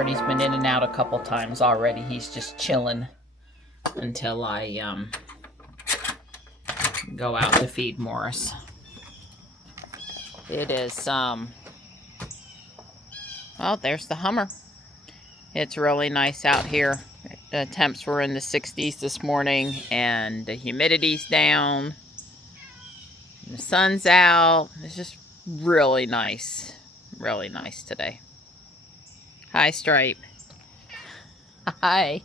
Artie's been in and out a couple times already. He's just chilling until I go out to feed Morris. It is, well, there's the Hummer. It's really nice out here. The temps were in the 60s this morning, and the humidity's down. And the sun's out. It's just really nice. Really nice today. Hi, Stripe. Hi.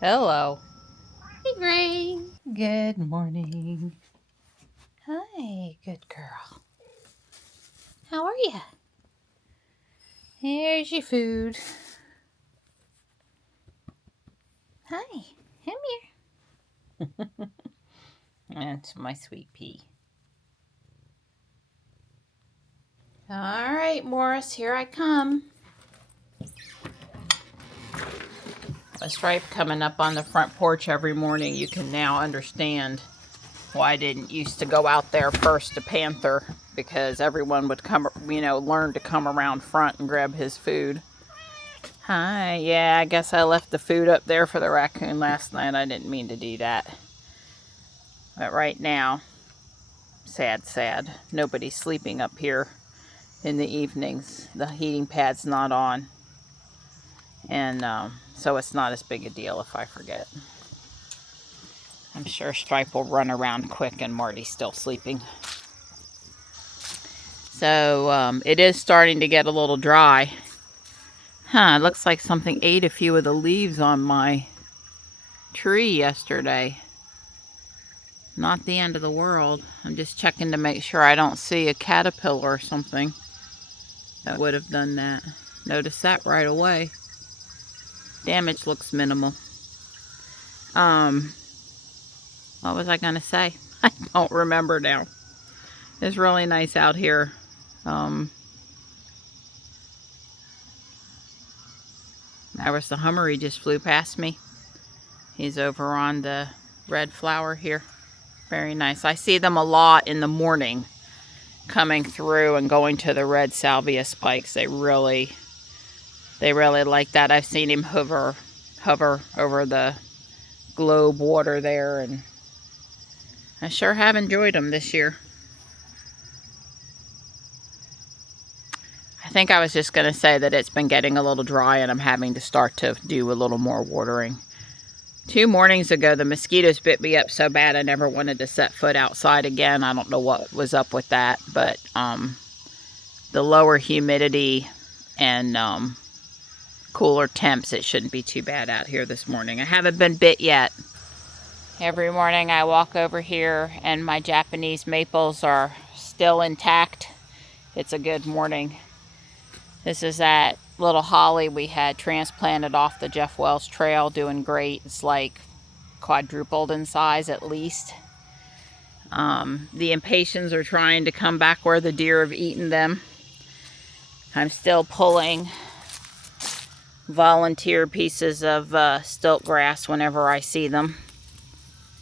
Hello. Hey, Gray. Good morning. Hi, good girl. How are you? Here's your food. Hi, come here. That's my sweet pea. All right, Morris, here I come. A Stripe coming up on the front porch every morning. You can now understand why I didn't used to go out there first to Panther, because everyone would come, learn to come around front and grab his food. Hi, yeah, I guess I left the food up there for the raccoon last night. I didn't mean to do that. But right now, sad. Nobody's sleeping up here in the evenings. The heating pad's not on. And so it's not as big a deal if I forget. I'm sure Stripe will run around quick and Marty's still sleeping. So it is starting to get a little dry. Huh, it looks like something ate a few of the leaves on my tree yesterday. Not the end of the world. I'm just checking to make sure I don't see a caterpillar or something that would have done that. Notice that right away. Damage looks minimal. What was I gonna say? I don't remember now. It's really nice out here. There was the Hummer, he just flew past me. He's over on the red flower here. Very nice. I see them a lot in the morning coming through and going to the red salvia spikes. They really like that. I've seen him hover over the globe water there, and I sure have enjoyed them this year. I think I was just going to say that it's been getting a little dry and I'm having to start to do a little more watering. 2 mornings ago, the mosquitoes bit me up so bad I never wanted to set foot outside again. I don't know what was up with that, but the lower humidity and cooler temps, it shouldn't be too bad out here this morning. I haven't been bit yet. Every morning I walk over here and my Japanese maples are still intact. It's a good morning. This is that little holly we had transplanted off the Jeff Wells Trail, doing great. It's like quadrupled in size at least. The impatiens are trying to come back where the deer have eaten them. I'm still pulling volunteer pieces of stilt grass whenever I see them.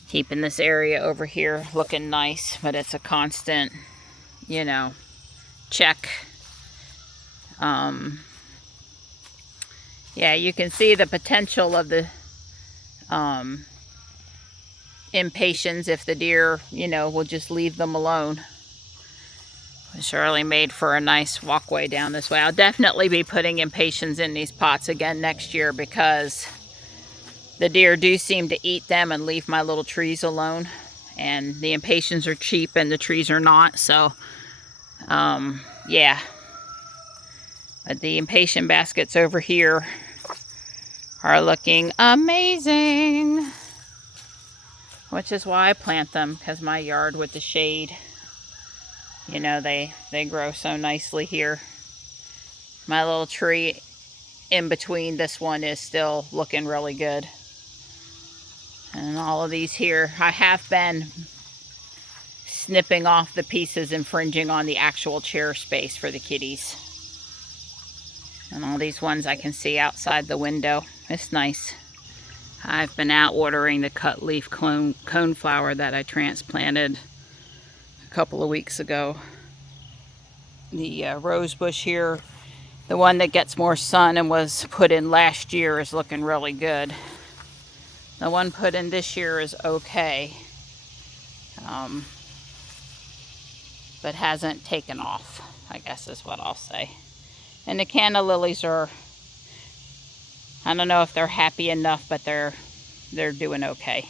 Keeping this area over here looking nice, but it's a constant, check. Yeah, you can see the potential of the impatiens if the deer, will just leave them alone. It surely made for a nice walkway down this way. I'll definitely be putting impatiens in these pots again next year, because the deer do seem to eat them and leave my little trees alone. And the impatiens are cheap and the trees are not, so yeah. But the impatient baskets over here are looking amazing, which is why I plant them, because my yard with the shade, they grow so nicely here. My little tree in between this one is still looking really good. And all of these here, I have been snipping off the pieces infringing on the actual chair space for the kitties. And all these ones I can see outside the window. It's nice. I've been out watering the cut leaf coneflower that I transplanted a couple of weeks ago. The rose bush here The one that gets more sun and was put in last year is looking really good. The one put in this year is okay, but hasn't taken off, I guess is what I'll say. And the canna lilies are, I don't know if they're happy enough, but they're doing okay.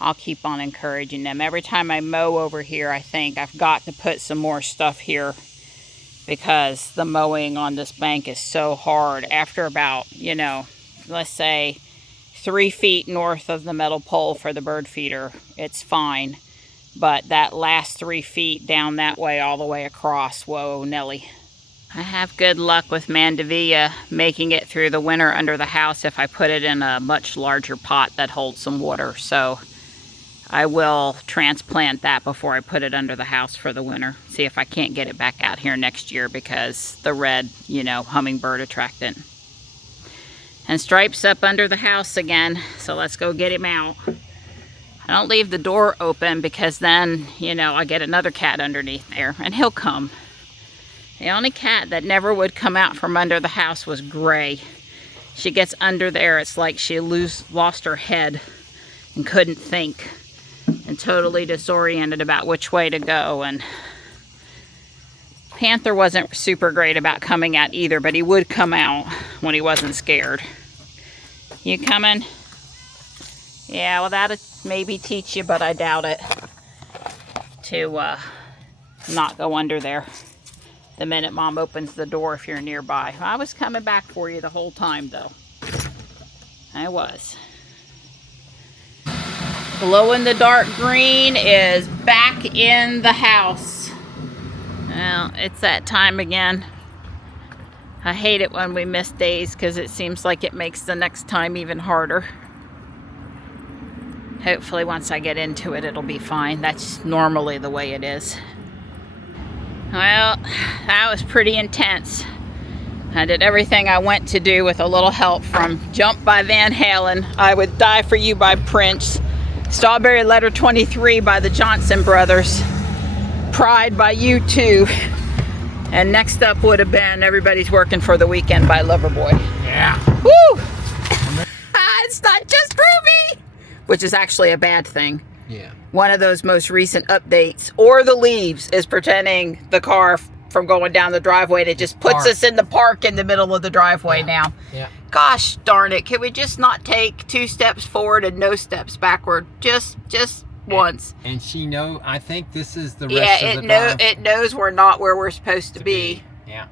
I'll keep on encouraging them. Every time I mow over here, I think I've got to put some more stuff here, because the mowing on this bank is so hard. After about, you know, let's say 3 feet north of the metal pole for the bird feeder, it's fine. But that last 3 feet down that way, all the way across, whoa, Nelly. I have good luck with Mandevilla making it through the winter under the house if I put it in a much larger pot that holds some water. So I will transplant that before I put it under the house for the winter. See if I can't get it back out here next year, because the red, you know, hummingbird attractant. And Stripe's up under the house again, so let's go get him out. I don't leave the door open, because then, you know, I get another cat underneath there, and he'll come. The only cat that never would come out from under the house was Gray. She gets under there, it's like she lost her head and couldn't think, and totally disoriented about which way to go. And Panther wasn't super great about coming out either, but he would come out when he wasn't scared. You coming? Yeah, well, that'd maybe teach you, but I doubt it, to not go under there the minute Mom opens the door if you're nearby. I was coming back for you the whole time, though. I was. Glow-in-the-dark green is back in the house. Well, it's that time again. I hate it when we miss days, because it seems like it makes the next time even harder. Hopefully once I get into it, it'll be fine. That's normally the way it is. Well, that was pretty intense. I did everything I went to do with a little help from Jump by Van Halen, I Would Die for You by Prince, Strawberry Letter 23 by the Johnson Brothers, Pride by U2, and next up would have been Everybody's Working for the Weekend by Loverboy. Yeah. Woo! It's not just Ruby! Which is actually a bad thing. Yeah. One of those most recent updates, or the leaves, is preventing the car from going down the driveway, and it just puts us in the park in the middle of the driveway now. Yeah. Gosh darn it, can we just not take 2 steps forward and no steps backward? Just once. And she I think this is the rest of the drive. It knows we're not where we're supposed to be. Yeah.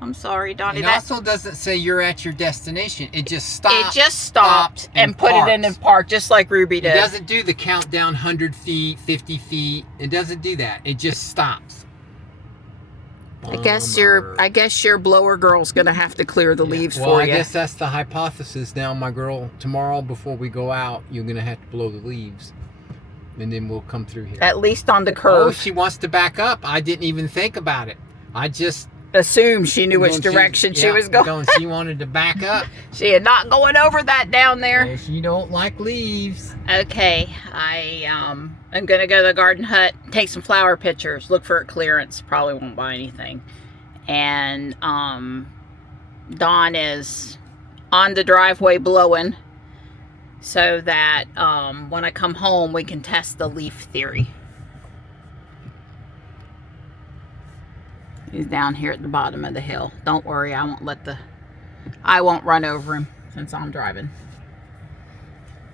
I'm sorry, Donnie. It also doesn't say you're at your destination. It just stopped. It just stopped and put it in park, just like Ruby did. It doesn't do the countdown 100 feet, 50 feet. It doesn't do that. It just stops. I guess your blower girl's gonna have to clear the leaves for you. Well, I guess that's the hypothesis now, my girl. Tomorrow, before we go out, you're gonna have to blow the leaves, and then we'll come through here. At least on the curve. Oh, she wants to back up. I didn't even think about it. I just assumed she knew which direction she was going. She wanted to back up. She is not going over that down there. Well, she don't like leaves. Okay, I'm gonna go to the garden hut, take some flower pictures, look for a clearance. Probably won't buy anything. And Dawn is on the driveway blowing, so that when I come home we can test the leaf theory. He's down here at the bottom of the hill. Don't worry, I won't run over him since I'm driving.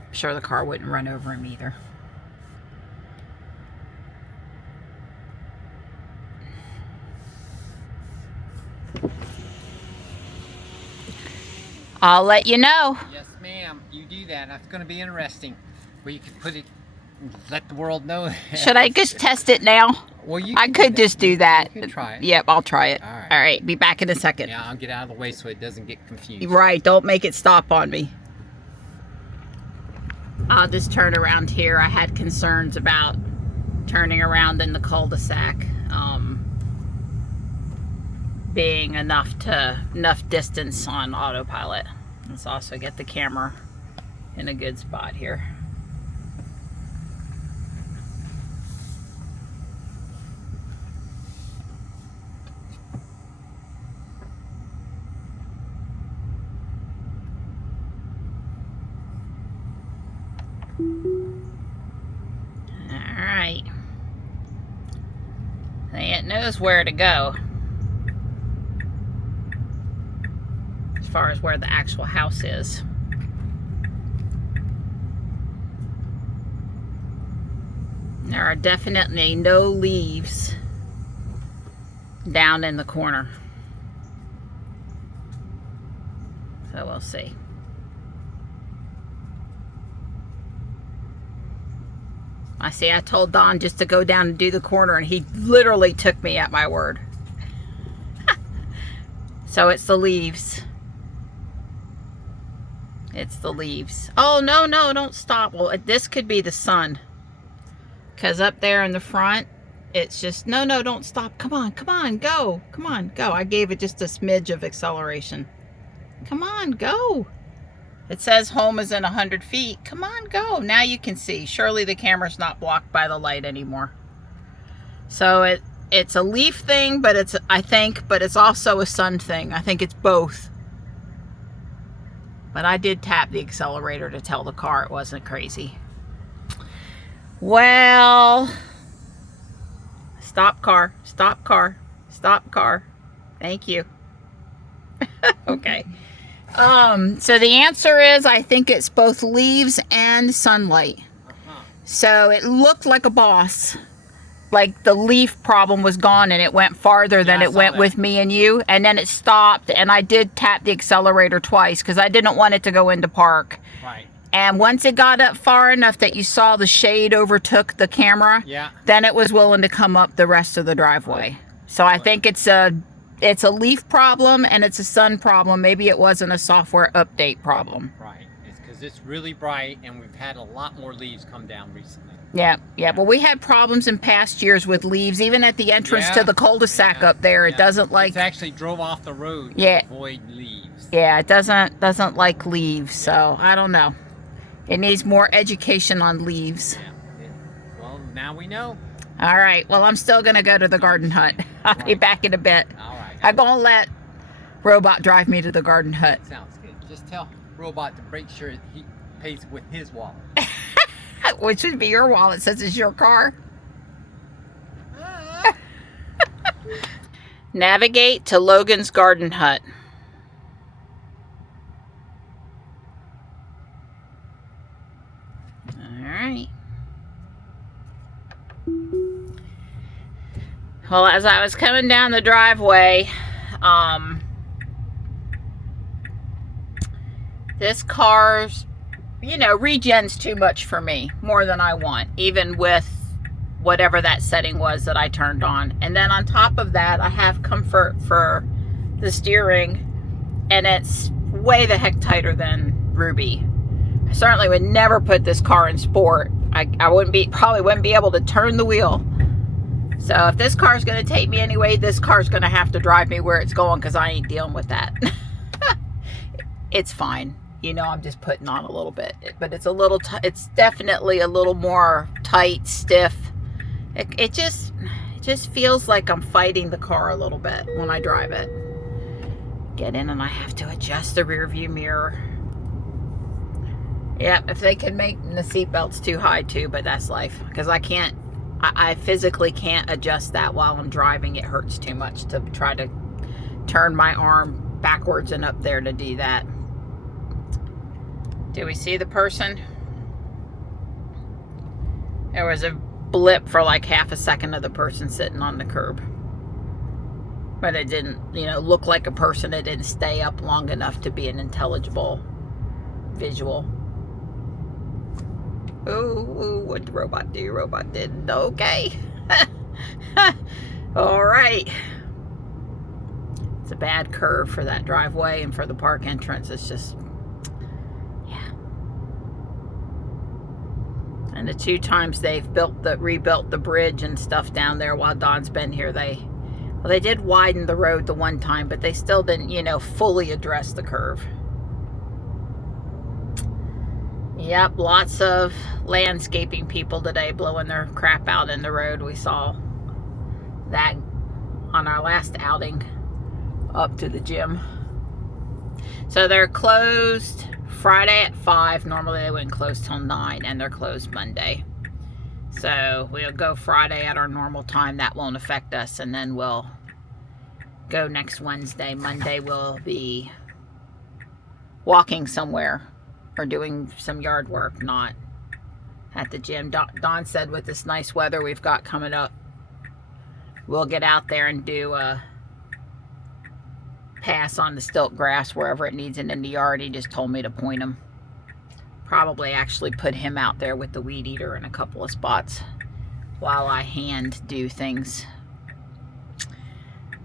I'm sure the car wouldn't run over him either. I'll let you know. Yes, ma'am. You do that. That's going to be interesting. Where you can put it, let the world know. Should I just test it now? Well, I could just do that. You can try it. Yep, I'll try it. All right. All right, be back in a second. Yeah, I'll get out of the way so it doesn't get confused. Right, don't make it stop on me. I'll just turn around here. I had concerns about turning around in the cul-de-sac being enough distance on autopilot. Let's also get the camera in a good spot here. Alright. It knows where to go. As far as where the actual house is. There are definitely no leaves down in the corner. So we'll see. I told Don just to go down and do the corner, and he literally took me at my word. So it's the leaves. It's the leaves. Oh, no, don't stop. Well, this could be the sun. Because up there in the front, it's just, no, don't stop. Come on, go. Come on, go. I gave it just a smidge of acceleration. Come on, go. It says home is in 100 feet. Come on, go. Now you can see. Surely the camera's not blocked by the light anymore. So it's a leaf thing, but it's also a sun thing. I think it's both. But I did tap the accelerator to tell the car it wasn't crazy. Well, stop car. Thank you. Okay. So the answer is, I think it's both leaves and sunlight. So it looked like a boss. Like the leaf problem was gone and it went farther than it went with me and you. And then it stopped, and I did tap the accelerator twice because I didn't want it to go into park. Right. And once it got up far enough that you saw the shade overtook the camera, then it was willing to come up the rest of the driveway. So I think it's a leaf problem and it's a sun problem. Maybe it wasn't a software update problem. Right. It's because it's really bright and we've had a lot more leaves come down recently. Yeah. Well, we had problems in past years with leaves, even at the entrance to the cul-de-sac up there. It doesn't like. It actually drove off the road to avoid leaves. Yeah, it doesn't like leaves. So I don't know. It needs more education on leaves. Yeah. Well, now we know. All right. Well, I'm still gonna go to the garden hut. I'll be back in a bit. All right. I'm gonna let Robot drive me to the garden hut. Sounds good. Just tell Robot to make sure he pays with his wallet. Which would be your wallet since it's your car. Navigate to Logan's garden hut. All right. Well, as I was coming down the driveway, this car's, regen's too much for me, more than I want, even with whatever that setting was that I turned on. And then on top of that, I have comfort for the steering, and it's way the heck tighter than Ruby. I certainly would never put this car in sport. I probably wouldn't be able to turn the wheel. So if this car's going to take me anyway, this car's going to have to drive me where it's going, because I ain't dealing with that. It's fine. I'm just putting on a little bit, but it's it's definitely a little more tight, stiff. It just feels like I'm fighting the car a little bit when I drive it. Get in and I have to adjust the rear view mirror. Yeah, if they could make the seatbelts too high too, but that's life, because I physically can't adjust that while I'm driving. It hurts too much to try to turn my arm backwards and up there to do that. Do we see the person? There was a blip for like half a second of the person sitting on the curb. But it didn't, look like a person. It didn't stay up long enough to be an intelligible visual. Ooh, what'd the robot do? Robot didn't. Okay. All right. It's a bad curve for that driveway and for the park entrance. It's just, and the 2 times they've rebuilt the bridge and stuff down there while Don's been here, they did widen the road the one time, but they still didn't, fully address the curve. Yep, lots of landscaping people today blowing their crap out in the road. We saw that on our last outing up to the gym. So they're closed Friday at 5. Normally they wouldn't close till 9, and they're closed Monday. So we'll go Friday at our normal time. That won't affect us, and then we'll go next Wednesday. Monday we'll be walking somewhere or doing some yard work, not at the gym. Dawn said with this nice weather we've got coming up, we'll get out there and do a pass on the stilt grass wherever it needs it in the yard. He just told me to point him. Probably actually put him out there with the weed eater in a couple of spots while I hand do things.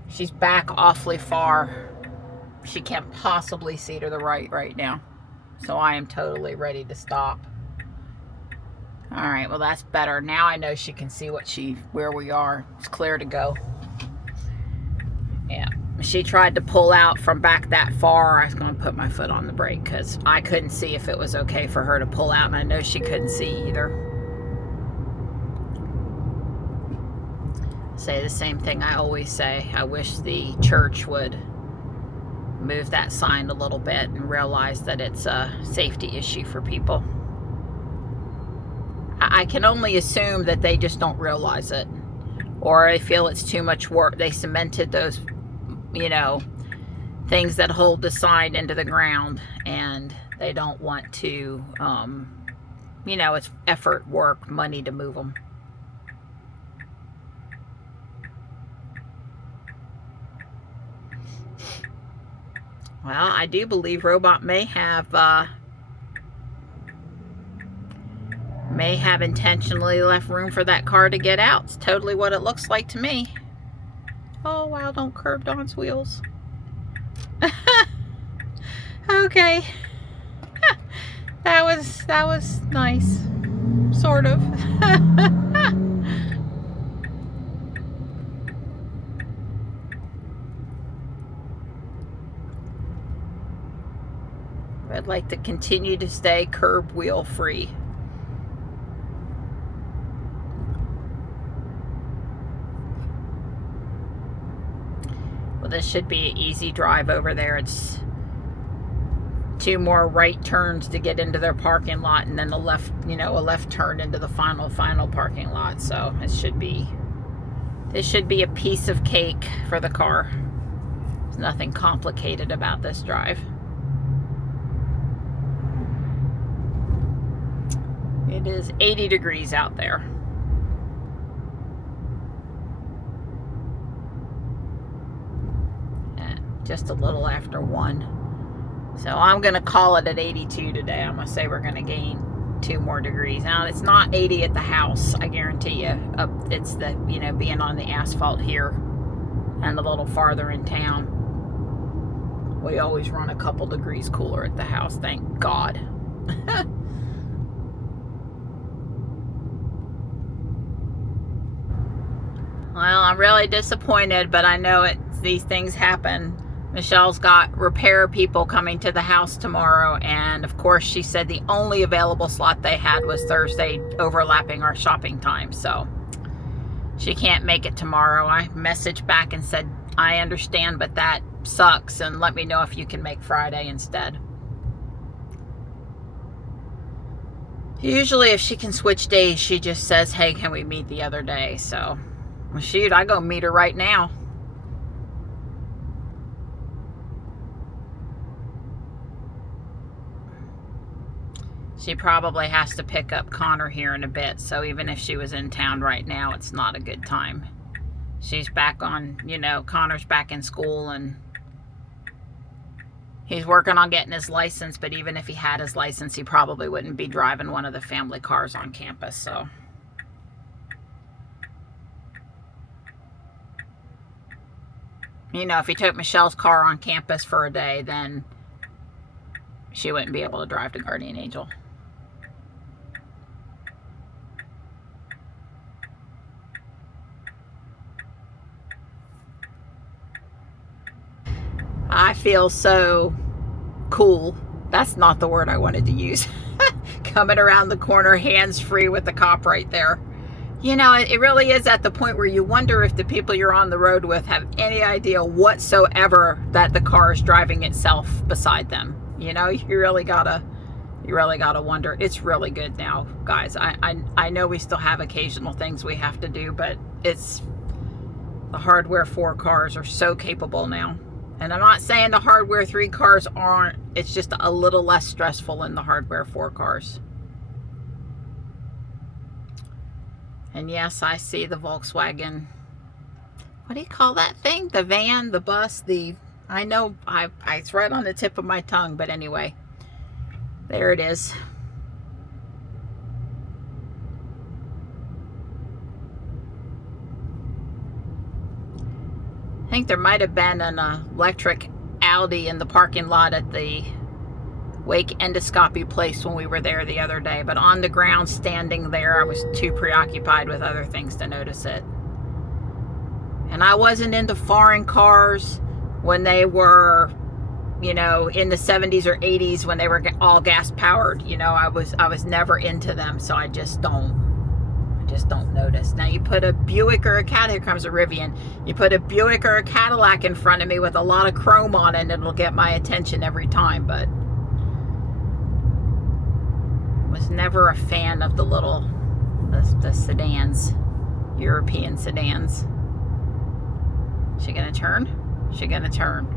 She's back awfully far. She can't possibly see to the right now. So I am totally ready to stop. All right, well that's better. Now I know she can see where we are. It's clear to go. Yeah. She tried to pull out from back that far. I was going to put my foot on the brake because I couldn't see if it was okay for her to pull out, and I know she couldn't see either. Say the same thing I always say. I wish the church would move that sign a little bit and realize that it's a safety issue for people. I can only assume that they just don't realize it, or they feel it's too much work. They cemented those, things that hold the sign into the ground, and they don't want to, it's effort, work, money to move them. Well, I do believe Robot may have intentionally left room for that car to get out. It's totally what it looks like to me. Oh wow, don't curb Dawn's wheels. Okay. That was nice. Sort of. I'd like to continue to stay curb wheel free. Well, this should be an easy drive over there. It's 2 more right turns to get into their parking lot, and then a left turn into the final parking lot. So this should be a piece of cake for the car. There's nothing complicated about this drive. It is 80 degrees out there. Just a little after 1. So I'm going to call it at 82 today. I'm going to say we're going to gain 2 more degrees. Now, it's not 80 at the house, I guarantee you. It's the, being on the asphalt here and a little farther in town. We always run a couple degrees cooler at the house, thank God. Well, I'm really disappointed, but I know these things happen. Michelle's got repair people coming to the house tomorrow, and of course she said the only available slot they had was Thursday, overlapping our shopping time, so she can't make it tomorrow. I messaged back and said, I understand, but that sucks, and let me know if you can make Friday instead. Usually if she can switch days, she just says, hey, can we meet the other day? So, well, shoot, I go meet her right now. She probably has to pick up Connor here in a bit, so even if she was in town right now, it's not a good time. She's back on, Connor's back in school, and he's working on getting his license, but even if he had his license, he probably wouldn't be driving one of the family cars on campus, so. If he took Michelle's car on campus for a day, then she wouldn't be able to drive to Guardian Angel. I feel so cool. That's not the word I wanted to use. Coming around the corner, hands-free with the cop right there. It really is at the point where you wonder if the people you're on the road with have any idea whatsoever that the car is driving itself beside them. You know, you really gotta wonder. It's really good now, guys. I know we still have occasional things we have to do, but it's, the hardware 4 cars are so capable now. And I'm not saying the hardware 3 cars aren't. It's just a little less stressful in the hardware 4 cars. And yes, I see the Volkswagen. What do you call that thing? The van, the bus, the... I know, it's right on the tip of my tongue, but anyway. There it is. I think there might have been an electric Audi in the parking lot at the wake endoscopy place when we were there the other day, but on the ground standing there, I was too preoccupied with other things to notice it. And I wasn't into foreign cars when they were, you know, in the 70s or 80s when they were all gas powered. You know, I was never into them, so I just don't notice. Now you put a Buick or a Cadillac, here comes a Rivian, you put a Buick or a Cadillac in front of me with a lot of chrome on it and it'll get my attention every time, but was never a fan of the little, the sedans, European sedans. She gonna turn? She gonna turn.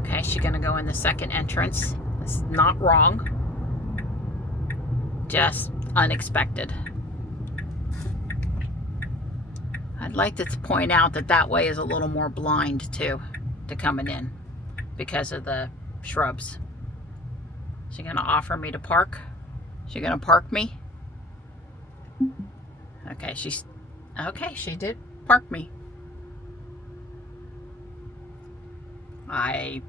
Okay, she's gonna go in the second entrance. That's not wrong. Just unexpected. I'd like to point out that that way is a little more blind too, to coming in because of the shrubs. She gonna offer me to park? She gonna park me? Okay, she did park me. I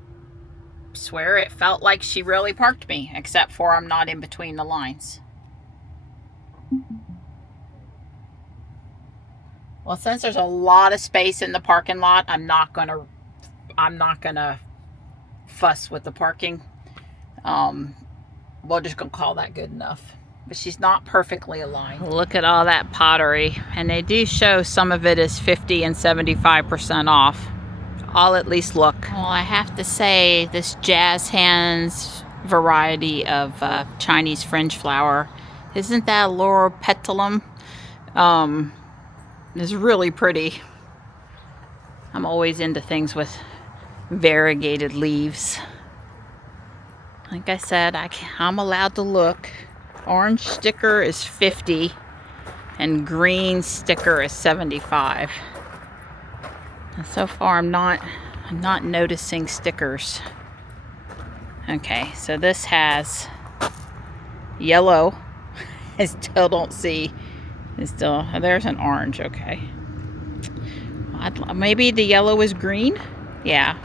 swear it felt like she really parked me, except for I'm not in between the lines. Well, since there's a lot of space in the parking lot, I'm not gonna fuss with the parking. We're just gonna call that good enough. But she's not perfectly aligned. Look at all that pottery, and they do show some of it is 50 and 75% off. I'll at least look. Well, I have to say this jazz hands variety of Chinese fringe flower, isn't that Laurel petalum? Is really pretty. I'm always into things with variegated leaves. Like I said, I'm allowed to look. Orange sticker is 50 and green sticker is 75. And so far I'm not noticing stickers. Okay, so this has yellow. I still don't see. There's an orange. Okay. Maybe the yellow is green? Yeah.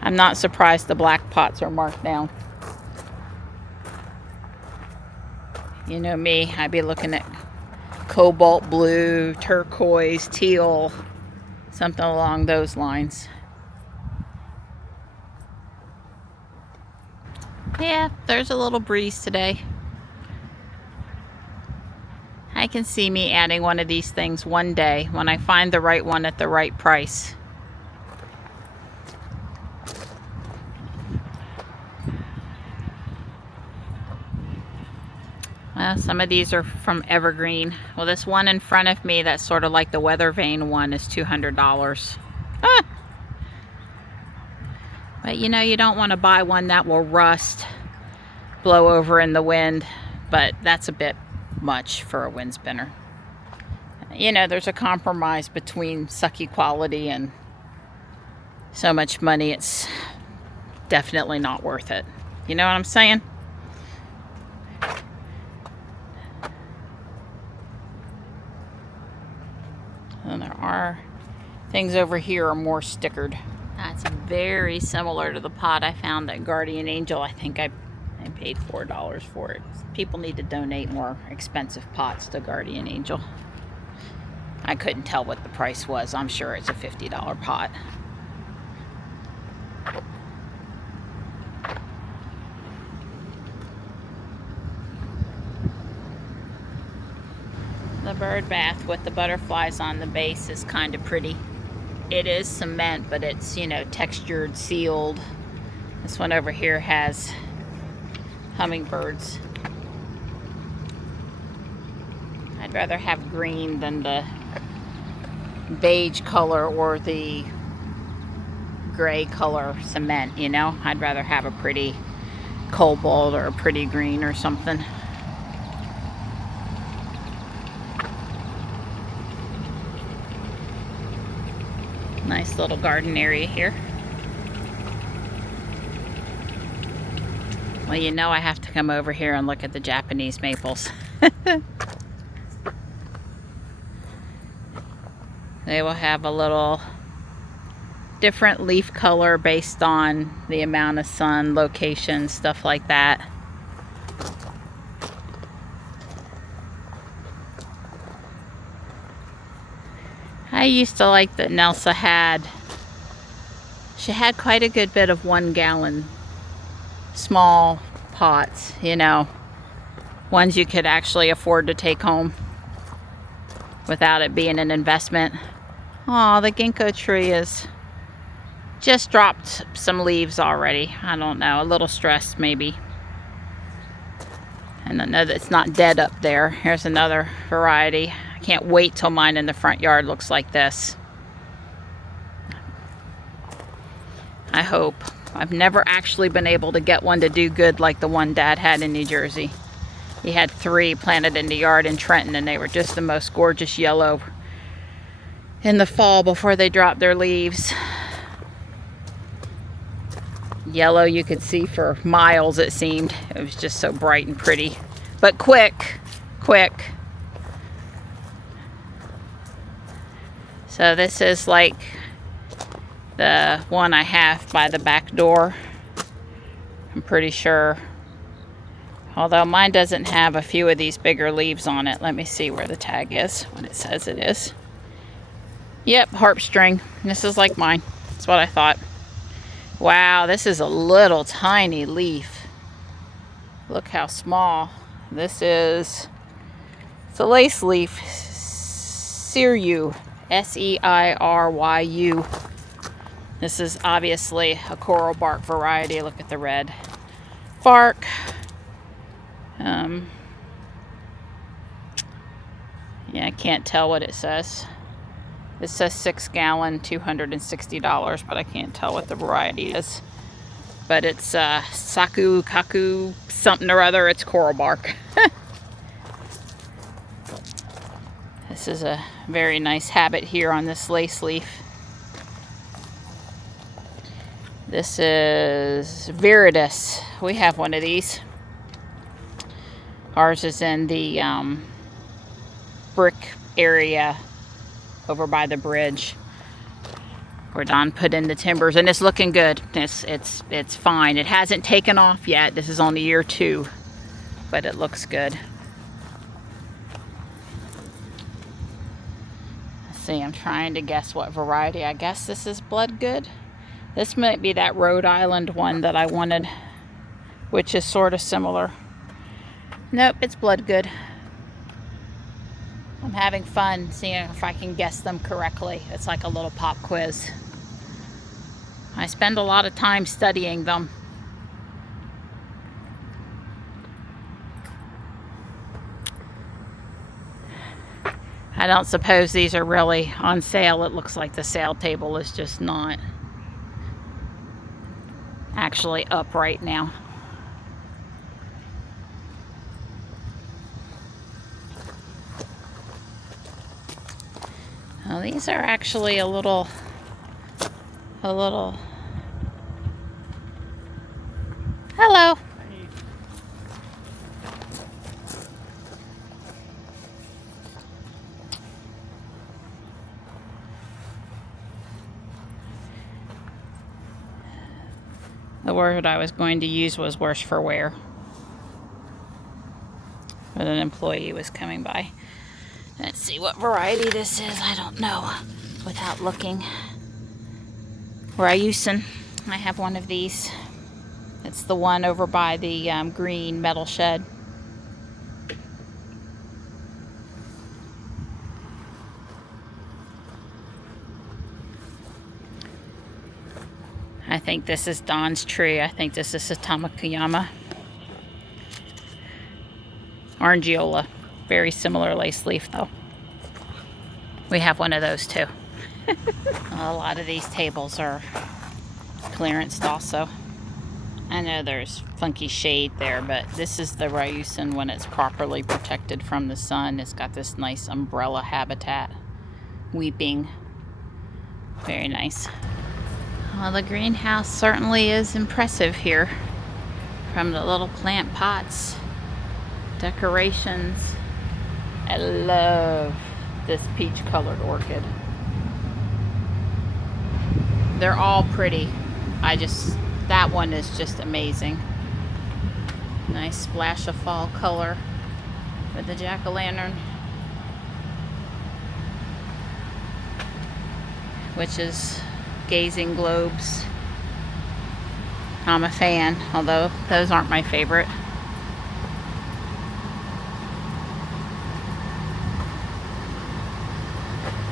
I'm not surprised the black pots are marked down. You know me, I'd be looking at cobalt blue, turquoise, teal, something along those lines. Yeah, there's a little breeze today. I can see me adding one of these things one day when I find the right one at the right price. Well, some of these are from Evergreen. Well, this one in front of me that's sort of like the weather vane one is $200. Ah! But you know, you don't want to buy one that will rust, blow over in the wind, but that's a bit much for a wind spinner. You know, there's a compromise between sucky quality and so much money. It's definitely not worth it. You know what I'm saying? And there are things over here are more stickered. That's very similar to the pot I found at Guardian Angel. I think I paid $4 for it. People need to donate more expensive pots to Guardian Angel. I couldn't tell what the price was. I'm sure it's a $50 pot. The bird bath with the butterflies on the base is kind of pretty. It is cement, but it's, you know, textured, sealed. This one over here has hummingbirds. I'd rather have green than the beige color or the gray color cement, you know? I'd rather have a pretty cobalt or a pretty green or something. Nice little garden area here. Well, you know I have to come over here and look at the Japanese maples. They will have a little different leaf color based on the amount of sun, location, stuff like that. I used to like that Nelsa had, she had quite a good bit of 1 gallon small pots, you know, ones you could actually afford to take home without it being an investment. Oh, the ginkgo tree is just dropped some leaves already. I don't know, a little stressed maybe. And I know that it's not dead up there. Here's another variety. I can't wait till mine in the front yard looks like this. I hope. I've never actually been able to get one to do good like the one Dad had in New Jersey. He had 3 planted in the yard in Trenton, and they were just the most gorgeous yellow in the fall before they dropped their leaves. Yellow you could see for miles, it seemed. It was just so bright and pretty. But quick. So this is like the one I have by the back door. I'm pretty sure. Although mine doesn't have a few of these bigger leaves on it. Let me see where the tag is when it says it is. Yep, harpstring. This is like mine. That's what I thought. Wow, this is a little tiny leaf. Look how small. This is, it's a lace leaf. Seiryu. S-E-I-R-Y-U. This is obviously a coral bark variety. Look at the red bark. Yeah, I can't tell what it says. It says 6 gallon, $260, but I can't tell what the variety is. But it's Saku Kaku something or other. It's coral bark. This is a very nice habit here on this lace leaf. This is Viridis. We have one of these. Ours is in the brick area over by the bridge where Don put in the timbers, and it's looking good. It's fine. It hasn't taken off yet. This is only year 2, but it looks good. Let's see, I'm trying to guess what variety. I guess this is Bloodgood. This might be that Rhode Island one that I wanted, which is sort of similar. Nope, it's Bloodgood. I'm having fun seeing if I can guess them correctly. It's like a little pop quiz. I spend a lot of time studying them. I don't suppose these are really on sale. It looks like the sale table is just not actually up right now. Well, these are actually a little. Hello. The word I was going to use was worse for wear. But an employee was coming by. Let's see what variety this is. I don't know without looking. Ryusin. I have one of these. It's the one over by the green metal shed. I think this is Don's tree. I think this is Tamakayama. Orangeola. Very similar lace leaf though. We have one of those too. A lot of these tables are clearanced also. I know there's funky shade there, but this is the Ryusin when it's properly protected from the sun. It's got this nice umbrella habitat. Weeping. Very nice. Well, the greenhouse certainly is impressive here. From the little plant pots, decorations. I love this peach colored orchid. They're all pretty. That one is just amazing. Nice splash of fall color with the jack-o'-lantern, which is gazing globes. I'm a fan, although those aren't my favorite.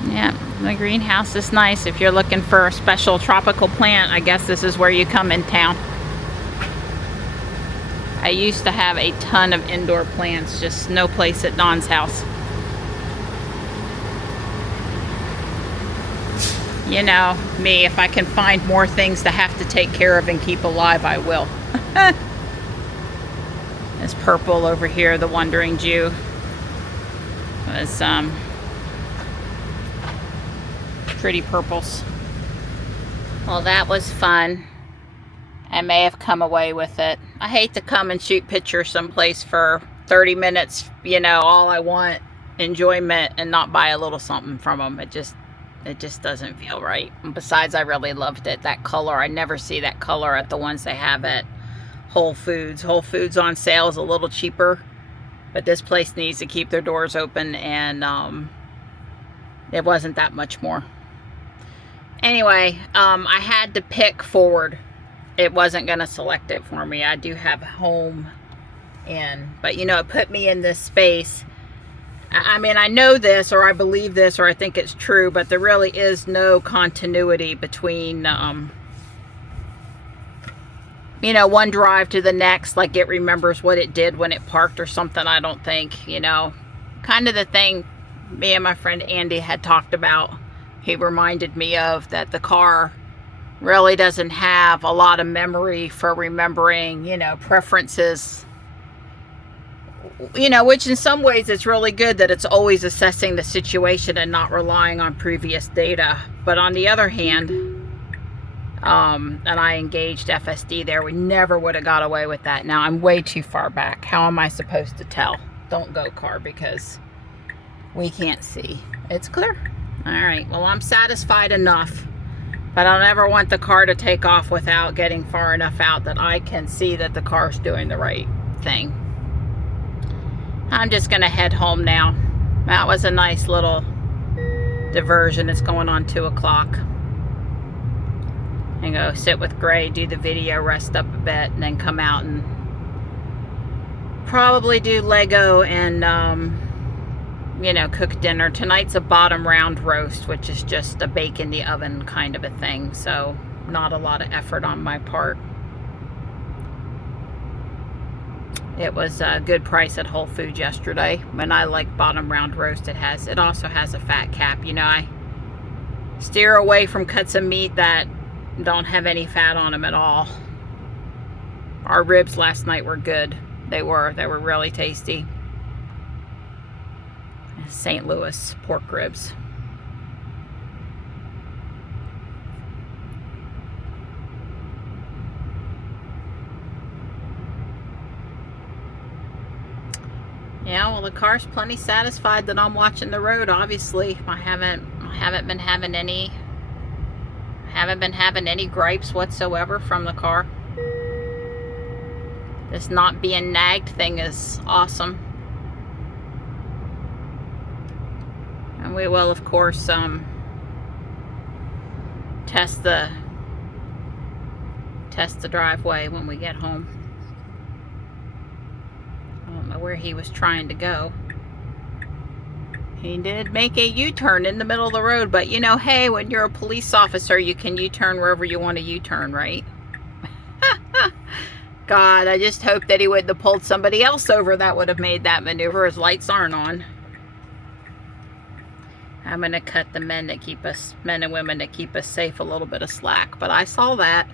Yeah, the greenhouse is nice. If you're looking for a special tropical plant, I guess this is where you come in town. I used to have a ton of indoor plants, just no place at Don's house. You know, me, if I can find more things to have to take care of and keep alive, I will. This purple over here, the Wandering Jew, was pretty purples. Well, that was fun. I may have come away with it. I hate to come and shoot pictures someplace for 30 minutes, you know, all I want, enjoyment, and not buy a little something from them. It just doesn't feel right. And besides, I really loved it. That color, I never see that color at the ones they have at Whole Foods. Whole Foods on sale is a little cheaper, but this place needs to keep their doors open, and it wasn't that much more. Anyway, I had to pick forward. It wasn't going to select it for me. I do have home in, but you know, it put me in this space. I mean, I know this, or I believe this, or I think it's true, but there really is no continuity between, you know, one drive to the next. Like, it remembers what it did when it parked or something, I don't think, you know. Kind of the thing me and my friend Andy had talked about. He reminded me of that the car really doesn't have a lot of memory for remembering, you know, preferences. You know, which in some ways it's really good that it's always assessing the situation and not relying on previous data. But on the other hand, and I engaged FSD there, we never would have got away with that. Now I'm way too far back. How am I supposed to tell? Don't go, car, because we can't see. It's clear. All right, well, I'm satisfied enough, but I don't ever want the car to take off without getting far enough out that I can see that the car's doing the right thing. I'm just gonna head home now. That was a nice little diversion. It's going on 2 o'clock. And go sit with Gray, do the video, rest up a bit, and then come out and probably do Lego and you know, cook dinner. Tonight's a bottom round roast, which is just a bake in the oven kind of a thing, so not a lot of effort on my part. It was a good price at Whole Foods yesterday, and I like bottom round roast. It also has a fat cap. You know, I steer away from cuts of meat that don't have any fat on them at all. Our ribs last night were good. They were really tasty. St. Louis pork ribs. Yeah, well, the car's plenty satisfied that I'm watching the road. Obviously, I haven't been having any gripes whatsoever from the car. This not being nagged thing is awesome. And we will, of course, test the driveway when we get home. I don't know where he was trying to go. He did make a U-turn in the middle of the road, but you know, hey, when you're a police officer, you can U-turn wherever you want to U-turn, right? God, I just hope that he wouldn't have pulled somebody else over that would have made that maneuver. His lights aren't on. I'm going to cut the men and women that keep us safe, a little bit of slack, but I saw that.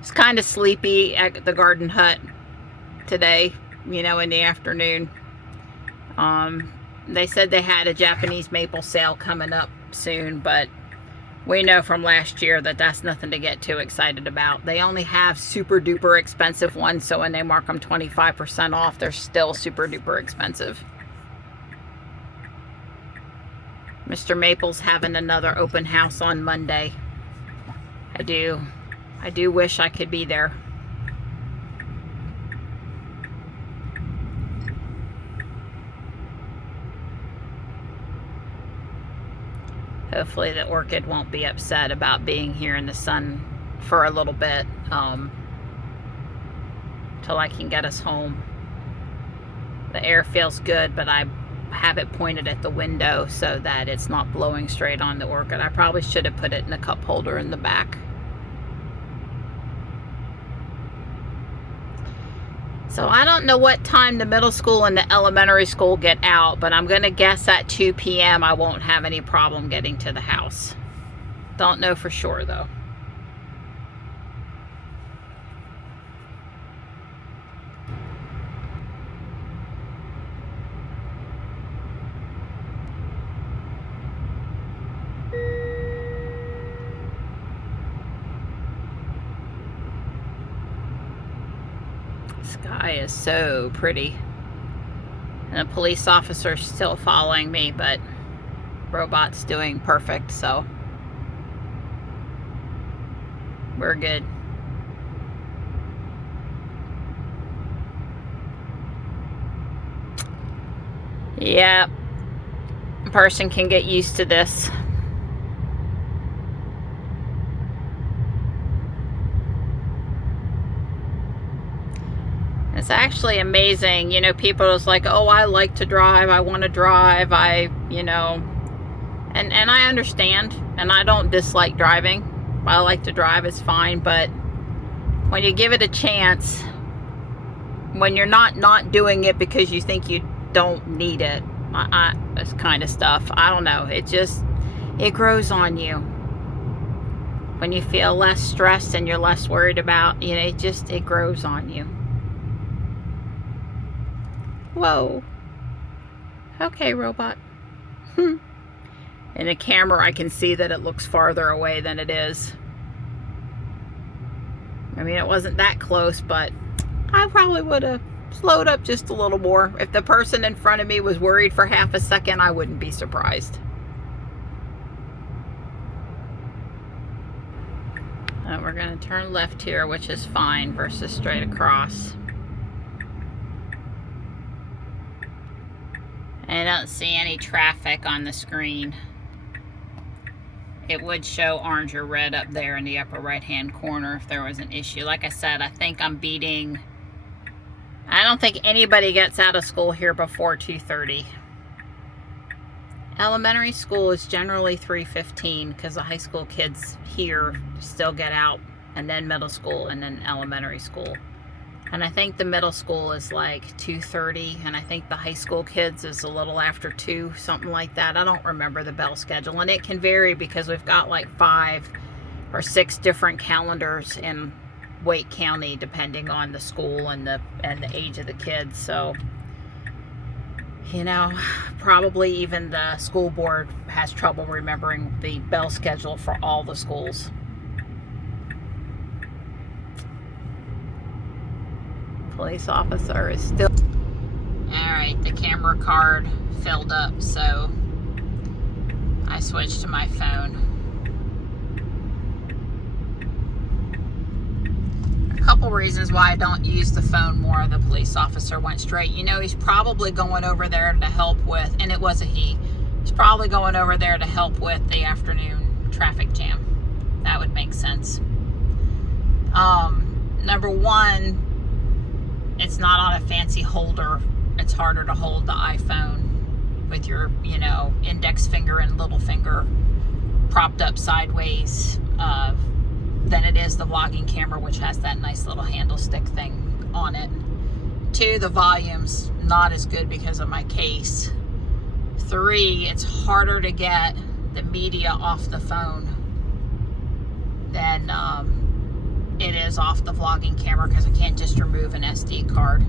It's kind of sleepy at the garden hut today, you know, in the afternoon. They said they had a Japanese maple sale coming up soon, but we know from last year that that's nothing to get too excited about. They only have super duper expensive ones, so when they mark them 25% off, they're still super duper expensive. Mr. Maple's having another open house on Monday. I do wish I could be there. Hopefully the orchid won't be upset about being here in the sun for a little bit, till I can get us home. The air feels good, but I have it pointed at the window so that it's not blowing straight on the orchid. I probably should have put it in a cup holder in the back. So I don't know what time the middle school and the elementary school get out, but I'm going to guess at 2 p.m. I won't have any problem getting to the house. Don't know for sure though. Sky is so pretty. And the police officer's still following me, but Robot's doing perfect, so we're good. Yeah, a person can get used to this. It's actually amazing, you know, people is like, oh, I like to drive, I want to drive, you know, and I understand, and I don't dislike driving. I like to drive, it's fine, but when you give it a chance, when you're not doing it because you think you don't need it, this kind of stuff, I don't know, it grows on you. When you feel less stressed and you're less worried about, you know, it grows on you. Whoa. Okay, robot. In the camera, I can see that it looks farther away than it is. I mean, it wasn't that close, but I probably would have slowed up just a little more. If the person in front of me was worried for half a second, I wouldn't be surprised. We're going to turn left here, which is fine, versus straight across. I don't see any traffic on the screen. It would show orange or red up there in the upper right hand corner if there was an issue. Like I said, I think I don't think anybody gets out of school here before 2:30. Elementary school is generally 3:15 because the high school kids here still get out, and then middle school, and then elementary school. And I think the middle school is like 2:30, and I think the high school kids is a little after 2, something like that. I don't remember the bell schedule, and it can vary because we've got like 5 or 6 different calendars in Wake County depending on the school and the age of the kids. So, you know, probably even the school board has trouble remembering the bell schedule for all the schools. Police officer is still... Alright, the camera card filled up, so I switched to my phone. A couple reasons why I don't use the phone more. The police officer went straight. You know, he's probably going over there to help with, and it was a he, he's probably going over there to help with the afternoon traffic jam. That would make sense. Number one, it's not on not a fancy holder, it's harder to hold the iPhone with your, you know, index finger and little finger propped up sideways than it is the vlogging camera, which has that nice little handle stick thing on it. 2, the volume's not as good because of my case. 3, it's harder to get the media off the phone than it is off the vlogging camera, because I can't just remove an SD card.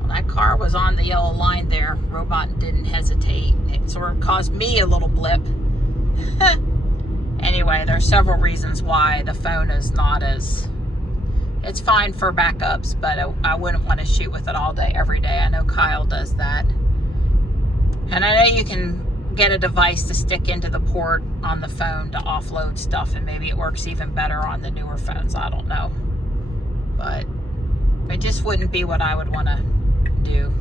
Well, that car was on the yellow line there. Robot didn't hesitate. It sort of caused me a little blip. Anyway, there's several reasons why the phone is not as... It's fine for backups, but I wouldn't want to shoot with it all day, every day. I know Kyle does that. And I know you can get a device to stick into the port on the phone to offload stuff, and maybe it works even better on the newer phones. I don't know. But it just wouldn't be what I would want to do.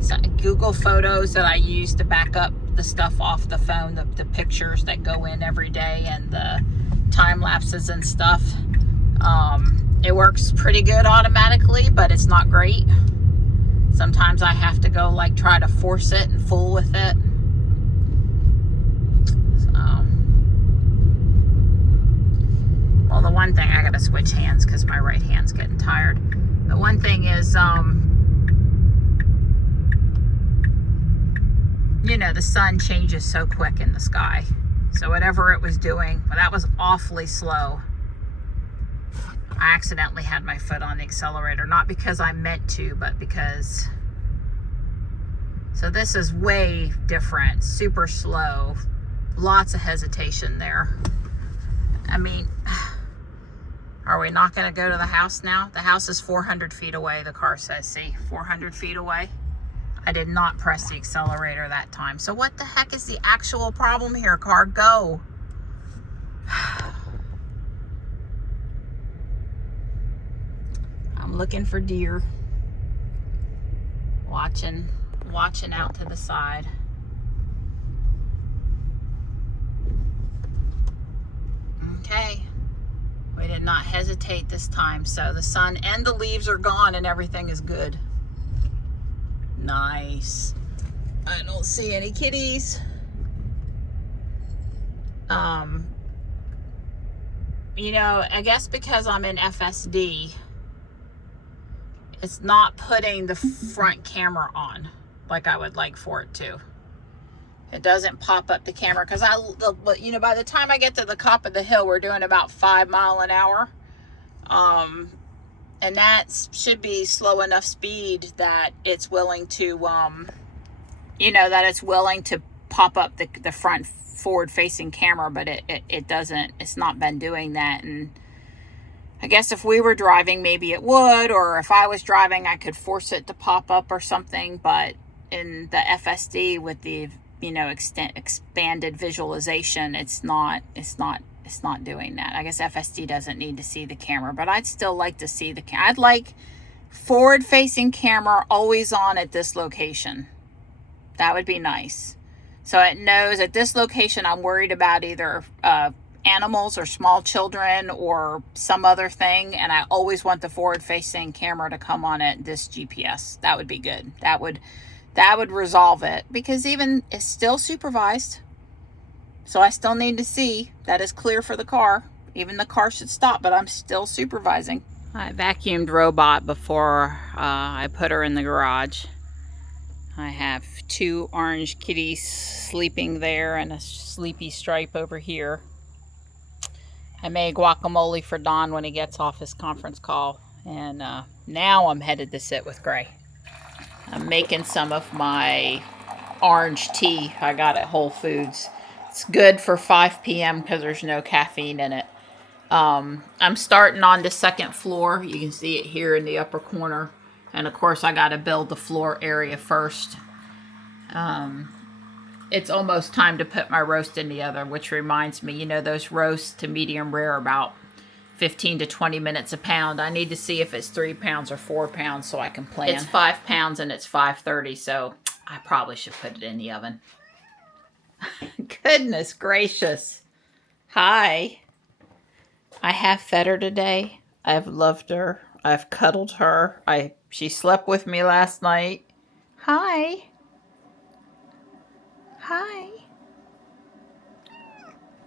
So Google Photos that I use to back up the stuff off the phone, the pictures that go in every day and the time lapses and stuff. It works pretty good automatically, but it's not great. Sometimes I have to go like try to force it and fool with it. So, well, the one thing, I gotta switch hands because my right hand's getting tired. The one thing is, you know, the sun changes so quick in the sky. So whatever it was doing, well, that was awfully slow. I accidentally had my foot on the accelerator, not because I meant to, but because... So this is way different, super slow, lots of hesitation there. I mean, are we not going to go to the house now? The house is 400 feet away, the car says. See, 400 feet away. I did not press the accelerator that time. So what the heck is the actual problem here, car? Go. I'm looking for deer. Watching out to the side. Okay. We did not hesitate this time. So the sun and the leaves are gone and everything is good. Nice. I don't see any kitties. You know, I guess because I'm in FSD, it's not putting the front camera on like I would like for it to. It doesn't pop up the camera because you know, by the time I get to the top of the hill, we're doing about 5 miles an hour. And that should be slow enough speed that it's willing to, you know, that it's willing to pop up the front forward-facing camera, but it doesn't. It's not been doing that. And I guess if we were driving, maybe it would, or if I was driving, I could force it to pop up or something. But in the FSD with the, you know, expanded visualization, it's not doing that. I guess FSD doesn't need to see the camera, but I'd still like to see the camera. I'd like forward-facing camera always on at this location. That would be nice. So it knows at this location I'm worried about either animals or small children or some other thing, and I always want the forward-facing camera to come on at this GPS. That would be good. That would resolve it, because even it's still supervised. So I still need to see that is clear for the car. Even the car should stop, but I'm still supervising. I vacuumed Robot before I put her in the garage. I have 2 orange kitties sleeping there and a sleepy stripe over here. I made guacamole for Don when he gets off his conference call. And now I'm headed to sit with Gray. I'm making some of my orange tea I got at Whole Foods. It's good for 5 p.m. because there's no caffeine in it. I'm starting on the 2nd floor. You can see it here in the upper corner. And of course I got to build the floor area first. It's almost time to put my roast in the oven, which reminds me, you know, those roasts to medium rare about 15 to 20 minutes a pound. I need to see if it's 3 pounds or 4 pounds so I can plan. It's 5 pounds and it's 5:30, so I probably should put it in the oven. Goodness gracious. Hi. I have fed her today. I've loved her. I've cuddled her. She slept with me last night. Hi. Hi.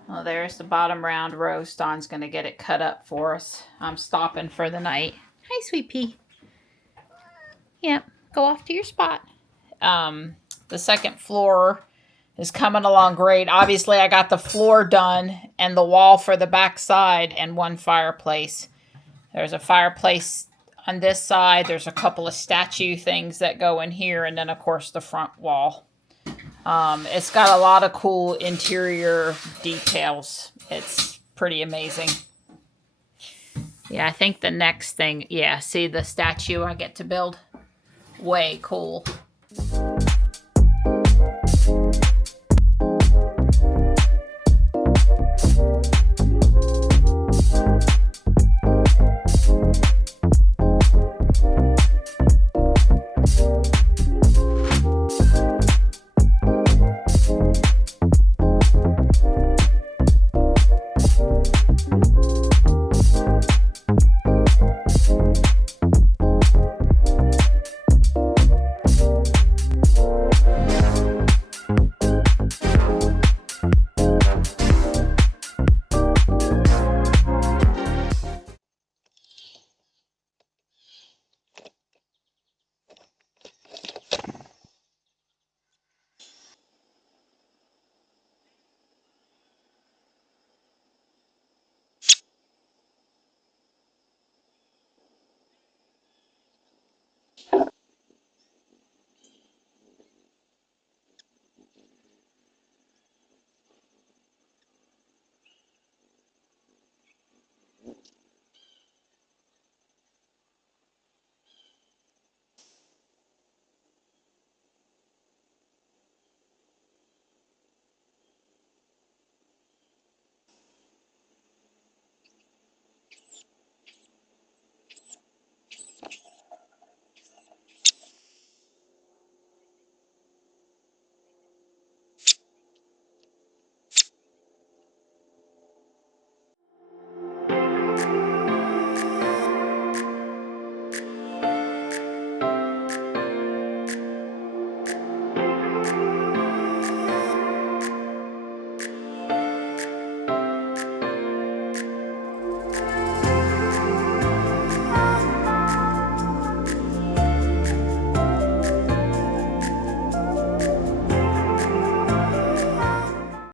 Well, there's the bottom round roast. Don's going to get it cut up for us. I'm stopping for the night. Hi, sweet pea. Yep, go off to your spot. The second floor is coming along great. Obviously, I got the floor done and the wall for the back side and one fireplace. There's a fireplace on this side. There's a couple of statue things that go in here, and then, of course, the front wall. It's got a lot of cool interior details. It's pretty amazing. Yeah, I think the next thing, yeah, see the statue I get to build? Way cool.